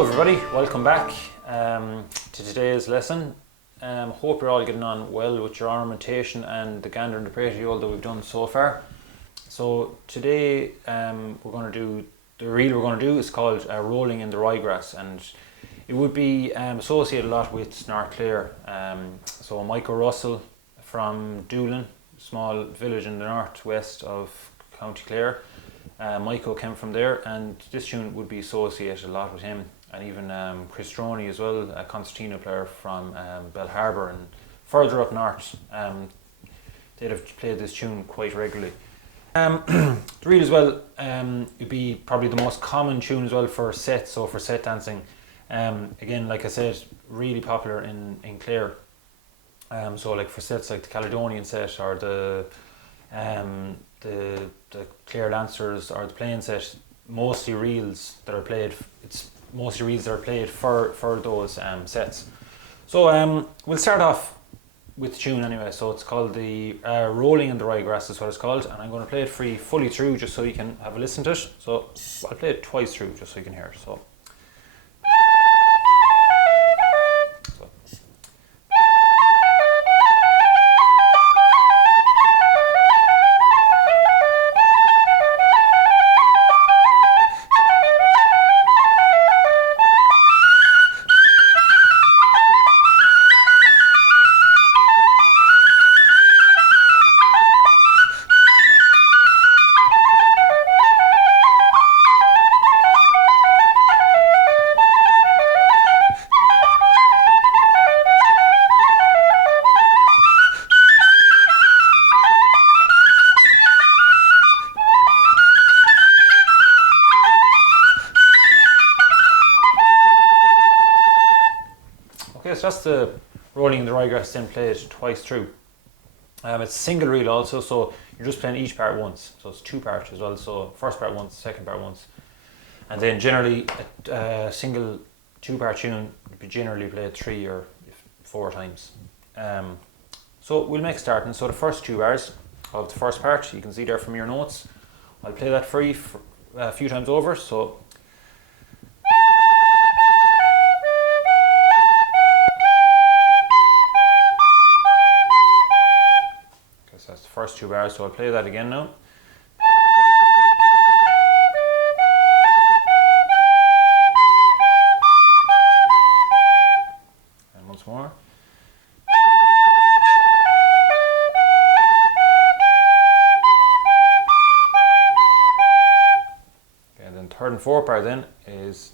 Hello everybody, welcome back to today's lesson. Hope you're all getting on well with your ornamentation and the gander and the praetiole that we've done so far. So today we're going to do, the reel we're going to do is called Rolling in the Ryegrass, and it would be associated a lot with North Clare. So Michael Russell from Doolin, small village in the northwest of County Clare. Michael came from there, and this tune would be associated a lot with him, and even Chris Droney as well, a concertina player from Bell Harbour and further up north. They'd have played this tune quite regularly. The reel as well, it'd be probably the most common tune as well for sets, so for set dancing. Again, like I said, really popular in Clare. So like for sets like the Caledonian set or the Clare Lancers or the plain set, mostly reels that are played. It's mostly reels that are played for those sets. So we'll start off with the tune anyway. So it's called the Rolling in the Ryegrass is what it's called, and I'm going to play it fully through just so you can have a listen to it. So I'll play it twice through just so you can hear it. So. Okay, so that's the Rolling in the Ryegrass, then played twice through. It's single reel also, so you're just playing each part once. So it's two parts as well, so first part once, second part once. And then generally a single two-part tune would be generally played 3 or 4 times. So we'll make a start, and so the first 2 bars of the first part, you can see there from your notes. I'll play that for you a few times over. So that's the first 2 bars, so I'll play that again now. And once more. Okay, and then third and fourth bar then is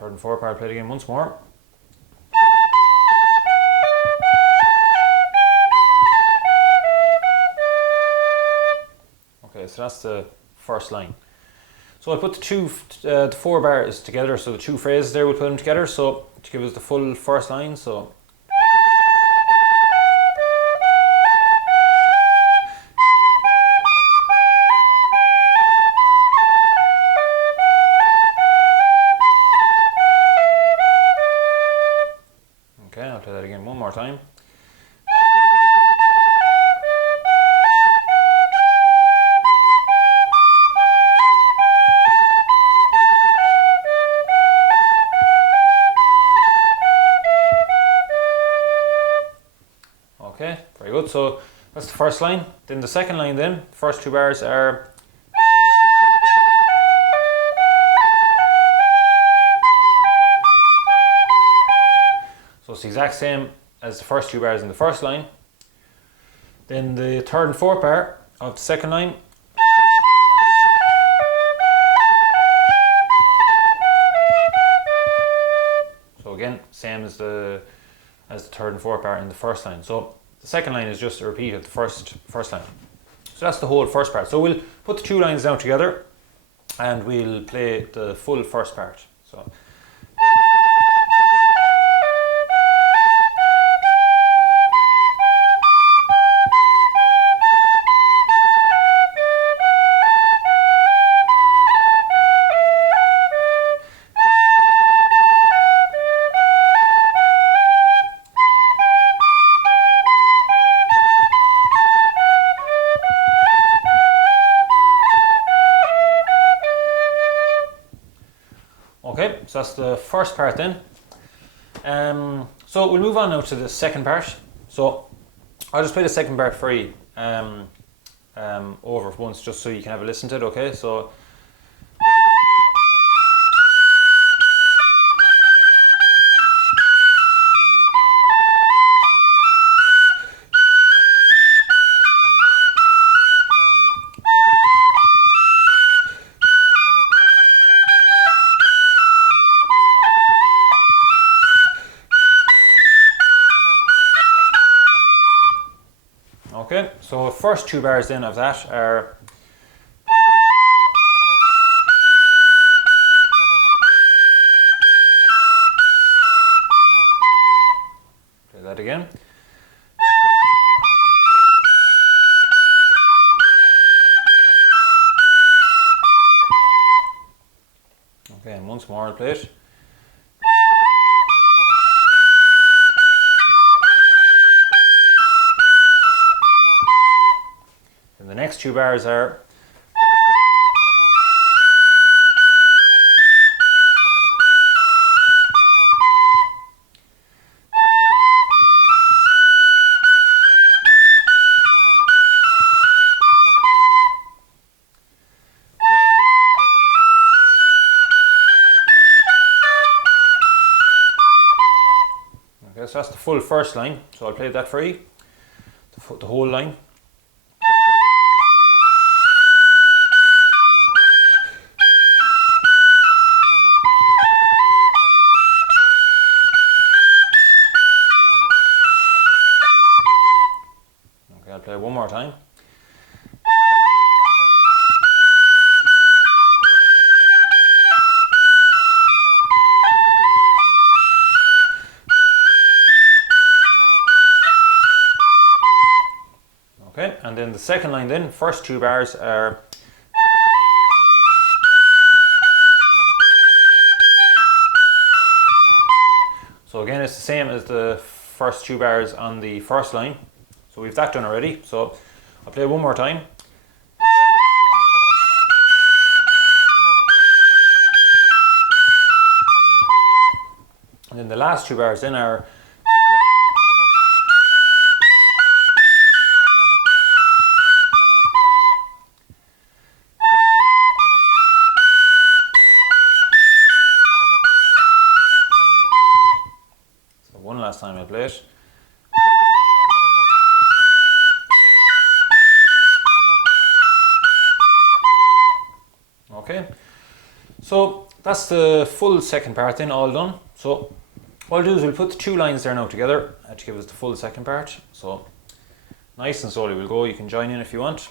third and fourth part, play it again once more. Okay, so that's the first line. So I'll put the 4 bars together, so the 2 phrases there, we'll put them together, so to give us the full first line. So okay, I'll play that again one more time. Okay, very good. So that's the first line. Then the second line then, first 2 bars are so it's the exact same as the first 2 bars in the first line. Then the third and fourth bar of the second line so again, same as the third and fourth bar in the first line. So the second line is just a repeat of the first line. So that's the whole first part. So we'll put the 2 lines down together and we'll play the full first part. So so that's the first part then. So we'll move on now to the second part. So I'll just play the second part for you over once, just so you can have a listen to it, okay? So okay, so first 2 bars then of that are play that again. Okay, and once more I'll play it. And the next 2 bars are okay, so that's the full first line. So I'll play that for you, the whole line. Okay, I'll play one more time. Okay, and then the second line then, first 2 bars are so again it's the same as the first 2 bars on the first line. So we've that done already. So I'll play one more time. And then the last 2 bars then are one last time I'll play it. Okay, so that's the full second part then, all done. So what I'll do is we'll put the 2 lines there now together to give us the full second part. So nice and slowly we'll go. You can join in if you want.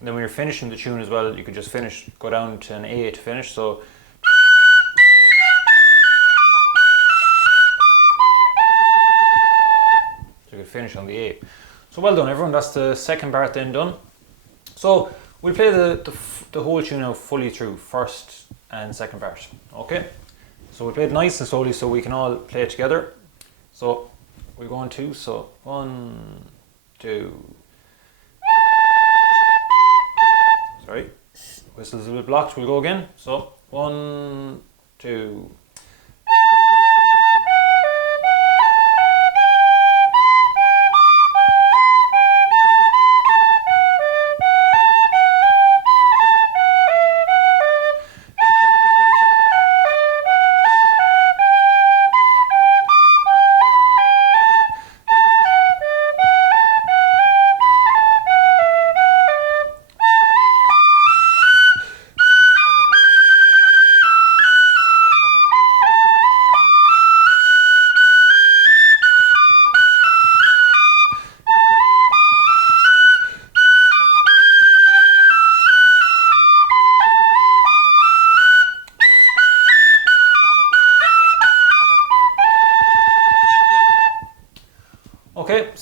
And then when you're finishing the tune as well, you could just go down to an A to finish. So you could finish on the A. So well done everyone, that's the second part then done. So we'll play the whole tune now fully through, first and second part. Okay, so we'll play it nice and slowly so we can all play it together. So we'll go on 2, so 1, 2. Sorry, whistle's a bit blocked, we'll go again. So 1, 2.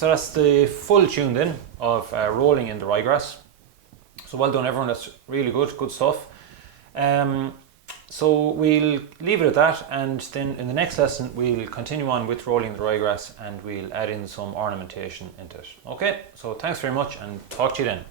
So that's the full tuned in of rolling in the ryegrass. So well done everyone, that's really good stuff. So we'll leave it at that, and then in the next lesson we'll continue on with rolling the ryegrass and we'll add in some ornamentation into it. Okay, so thanks very much and talk to you then.